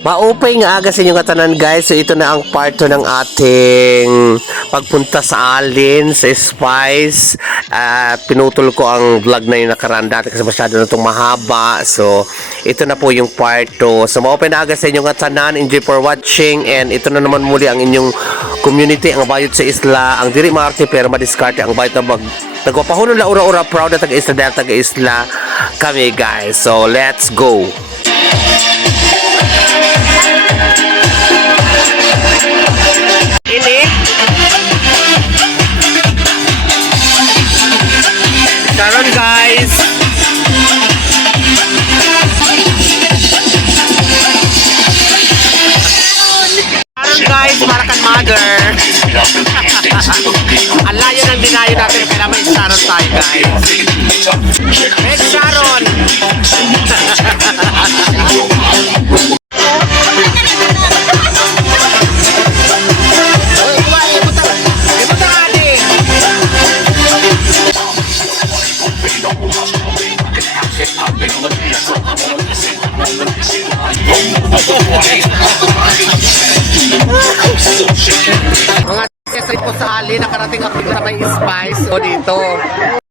Maupay nga aga sa inyo katanan guys. So ito na ang part 2 ng ating pagpunta sa Alin, sa Spice. Pinutol ko ang vlog na yung nakaraan dati kasi masyado na itong mahaba. So ito na po yung part 2. So maupay na aga sa inyo katanan. Enjoy for watching. And ito na naman muli ang inyong community, ang bayot sa isla. Ang diri maarte pero madiskarte ang bayot na nagpapahunong la ura-ura, proud na taga-isla dahil taga-isla kami guys. So let's go. Ini karon guys, Maracan Mother. Ang layo ng dinayo natin, kaya naman Sharon tayo guys. Red Sharon. Mga street po sa Ali, nakarating ako sa may Spice o dito.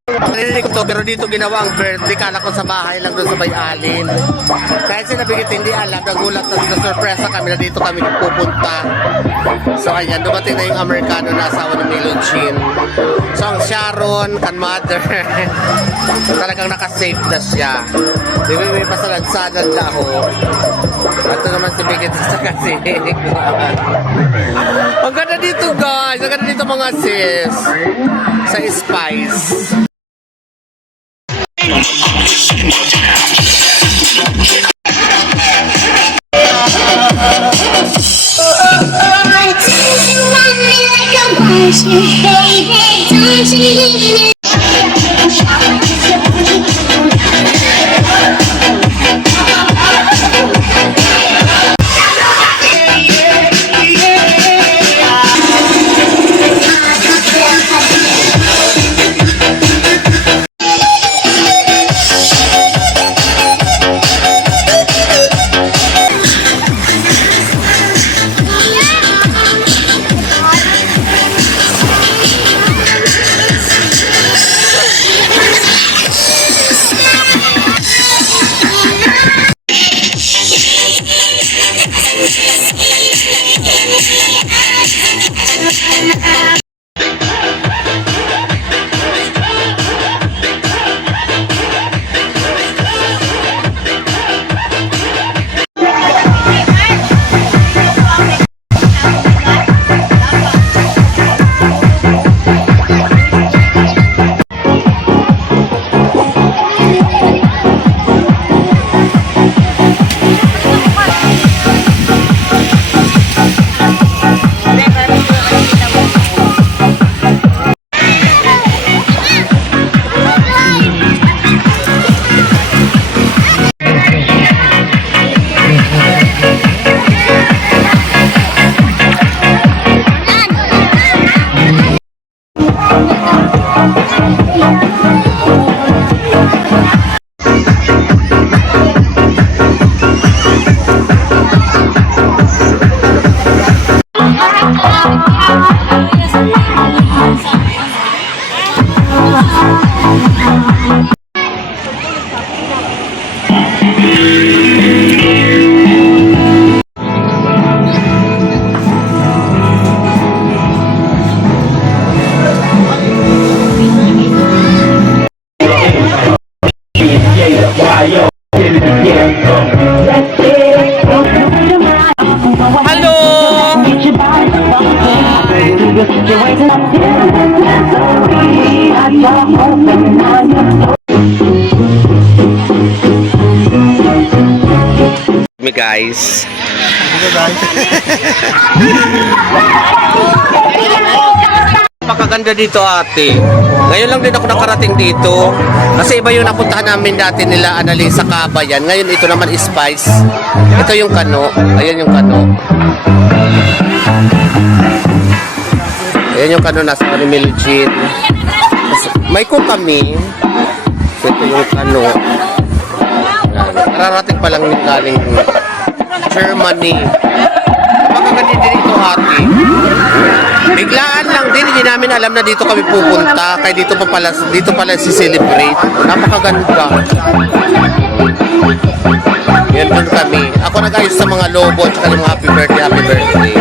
Narinig ko to, pero dito ginawa ang birthday. Kala ko sa bahay lang doon sa may Alin. Kahit sinabigit hindi alam, nagulat na surpresa kami na dito kami pupunta. So ayan, dumating na yung Amerikano na asawa ng Milo Chin. So ang Sharon, kan mother, talagang nakasave na siya. May pasalansanan na ako. At ito naman si Bigit sa kasi. Ang ganda dito guys, ang ganda dito mga sis. Sa Spice. Me guys. Napakaganda dito ate. Ngayon lang din ako nakarating dito. Kasi iba yung napuntahan namin dati nila Annalisa Kabayan. Ngayon ito naman Spice. Ito yung kano. Ayan yung kano. Ayan yung kano nasa Milichin. May cook kami. Ito yung kano. Kararating pa lang galing Germany. Napakaganda din ito, Hati. Biglaan lang din, hindi namin alam na dito kami pupunta. Kaya dito pala si-celebrate. Napakaganda. Yan doon kami. Ako nag-ayos sa mga logo at saka yung happy birthday, happy birthday.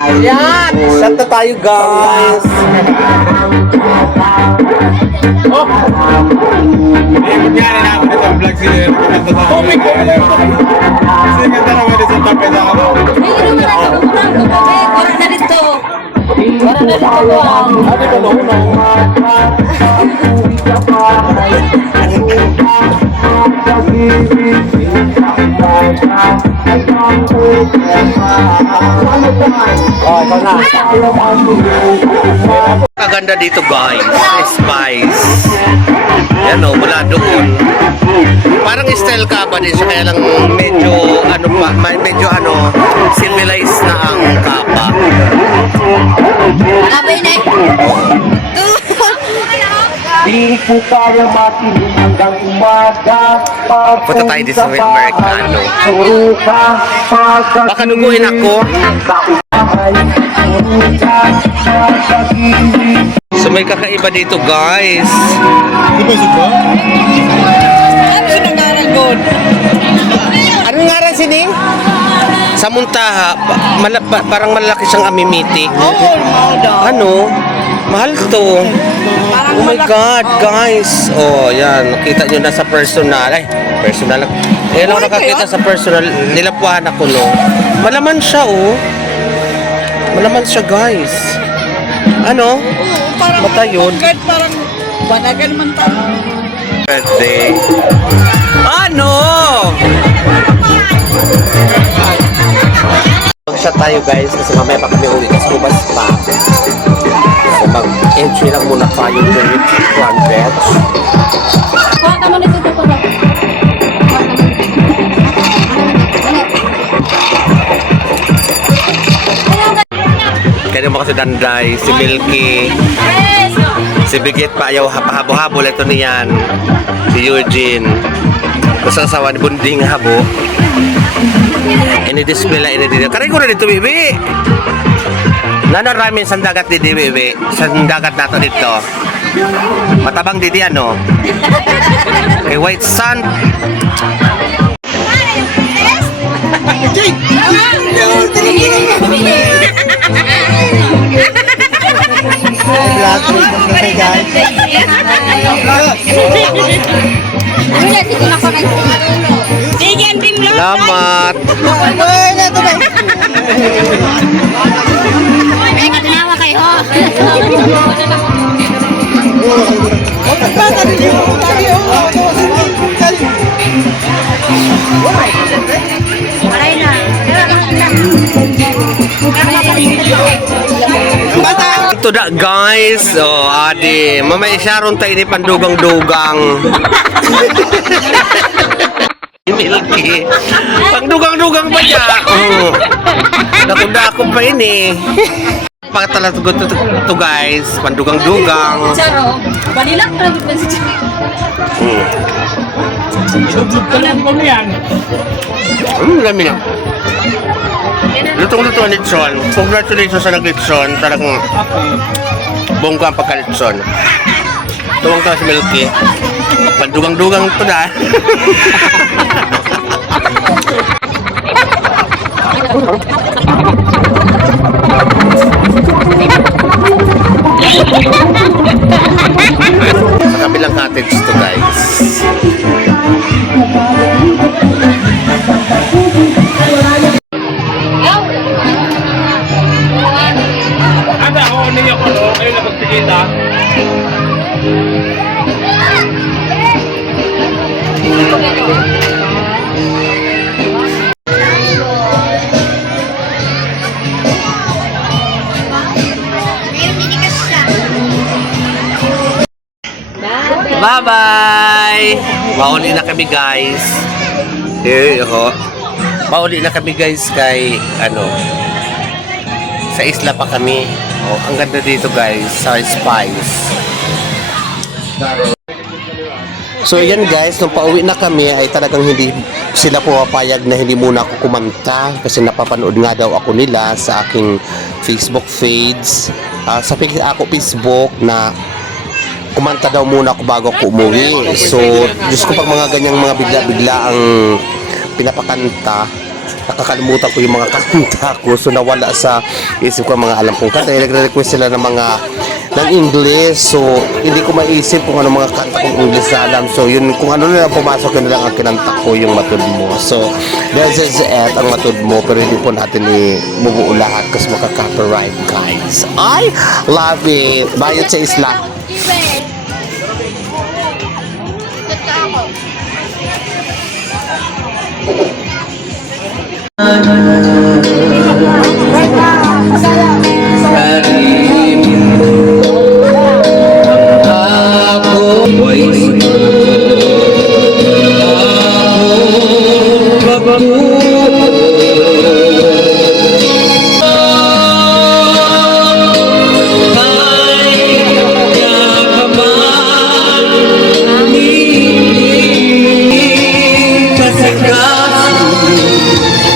Ayan! Shot na tayo, guys! Oh! Kunyari na ako nito ang vlog siya. Oh my God! Kasi ganda naman dito sa tapet ako. Wala na dito. Wala na dito buwan. Sabi ko noon no. Oh, ikaw na. Kaganda dito, guys. Spice. Yan o, mula doon. Parang style ka ba din siya, kaya lang medyo civilized na ang kapa. Abay na Di ko kaya matinig hanggang umaga. Punta tayo dito sa Amerikano. Suruka, Baka duguin ako. So may kakaiba dito, guys. Di ba ito? Ano sinagaran God? Anong ngaran sining? Sa Muntaha, parang malaki siyang amimitik. Oo, daw. Ano? Mahal to. Oh my God, guys. Oh, yan. Nakita nyo na sa personal. Ay, personal. Ayan ako nakakita sa personal. Nilapuan ako, no? Malaman siya, oh. Malaman siya, guys. Ano? Parang Mata yun. parang banagan man tayo. Birthday. Ano? Mag-shot tayo, guys. Kasi mamaya pa kami uwi. Kasi ubas pa. So, mag-entry lang muna tayo dun with one veg. Kuha ka muna dito pa. Kaya naman kasi Danday, si Milky, si Bigit pa ayaw habo-habol ito niyan, si Eugene. Gusto sawa ni Bunding habo. Ini-display lang, ini-display. Karay ko na dito, Bibi. Nanaramin sa dagat dito, Bibi. Sa dagat nato dito. Matabang dito, ano? Kay White Sand. Selamat. May katinawa kayo. Maray na. Ito na, guys. Oh, adi. Mamaya siya ron tayo ni pandugang-dugang. Milky. Pangdugang-dugang ba niya? Oh. Nakunda-ako pa ini. Pakatala to guys. Pandugang-dugang. Charo. Balilang pa lang si Charo. Lami na. Lutong-luto ni Litson. Congratulations sa nag-Litson. Talagang bongga ang pagka-Litson. Tuwang tayo si Milky. Pandugang-dugang ito na. Sa kabilang cottage to, guys. Anda ako niya ko kayo na magpikita. Bye-bye! Mauli na kami, guys. Mauli na kami, guys, kay, sa isla pa kami. Oh, ang ganda dito, guys, sa Spice. So yan guys, nung pauwi na kami ay talagang hindi sila pumapayag na hindi muna ako kumanta kasi napapanood nga daw ako nila sa aking Facebook feeds, sa Facebook na kumanta daw muna ako bago ako umuwi. So, Diyos ko, pag mga ganyang mga bigla-bigla ang pinapakanta, nakakalimutan ko yung mga kanta ko. So, nawala sa isip ko ang mga alam kong kanta. Nagre-request sila ng mga ng English. So, hindi ko maisip kung ano mga kanta kong English na alam. So, yun, kung ano na lang pumasok, yun na lang ang kinanta ko, yung Matud Mo. So, this is it, ang Matud Mo. Pero hindi po natin ibubuo lahat kasi maka-copyright, guys. I love it. Bayad sa isla.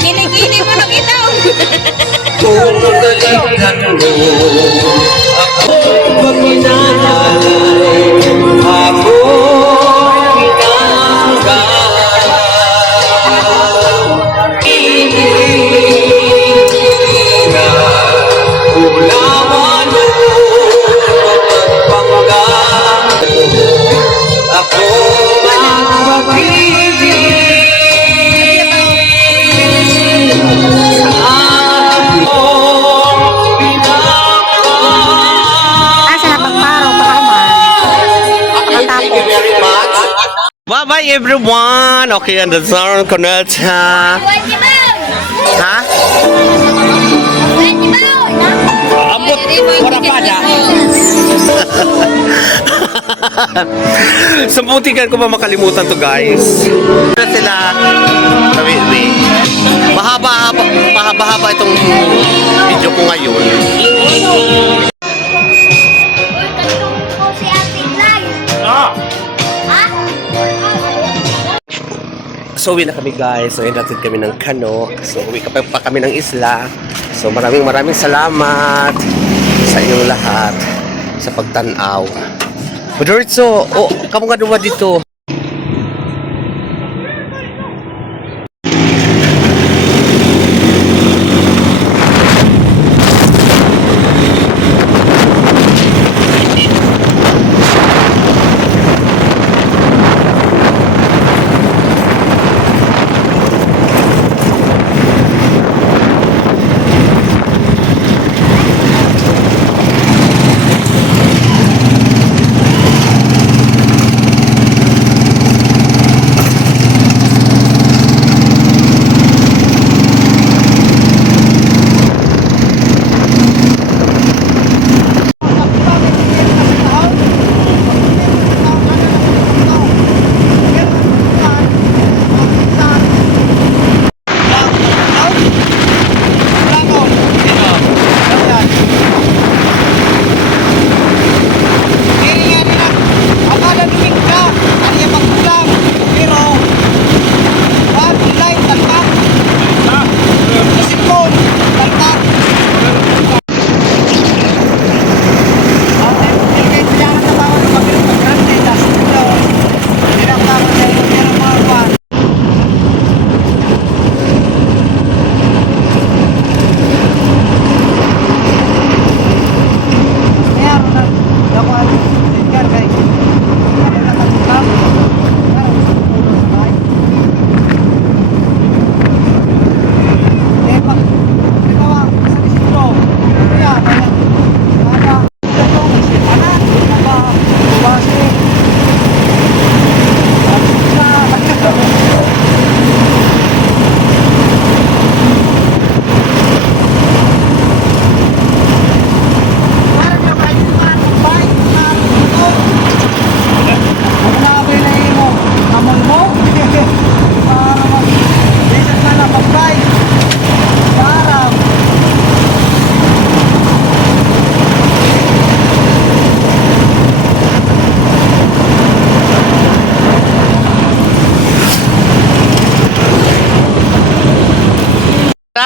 Kinig-kinig mo nung itaw. Bye-bye everyone! Okay, and the Zara Conetta. Ha? Ambot, wala pa na. Samputikan ko pa makalimutan to, guys. Ano sila? Wait. Mahaba-haba itong video ko ngayon. So, uwi na kami, guys. So, natin kami ng kano. So, uwi pa kami ng isla. So, maraming salamat sa inyong lahat sa pagtanaw. Madoritso, kamu nga duwa dito.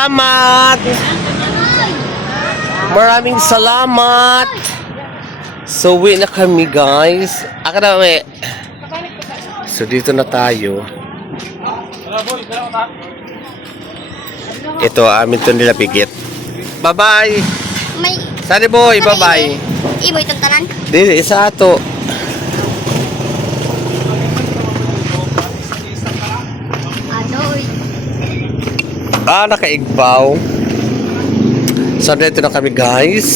salamat. Maraming salamat. So, uwi na kami, guys. Aka na, we. So, dito na tayo. Ito, amin to nila pigit. Bye-bye. May Sani boy, bye-bye. ibo itong tanan. Dili, isa ato. Adoy. Nakaigbaw. So, dito na kami, guys.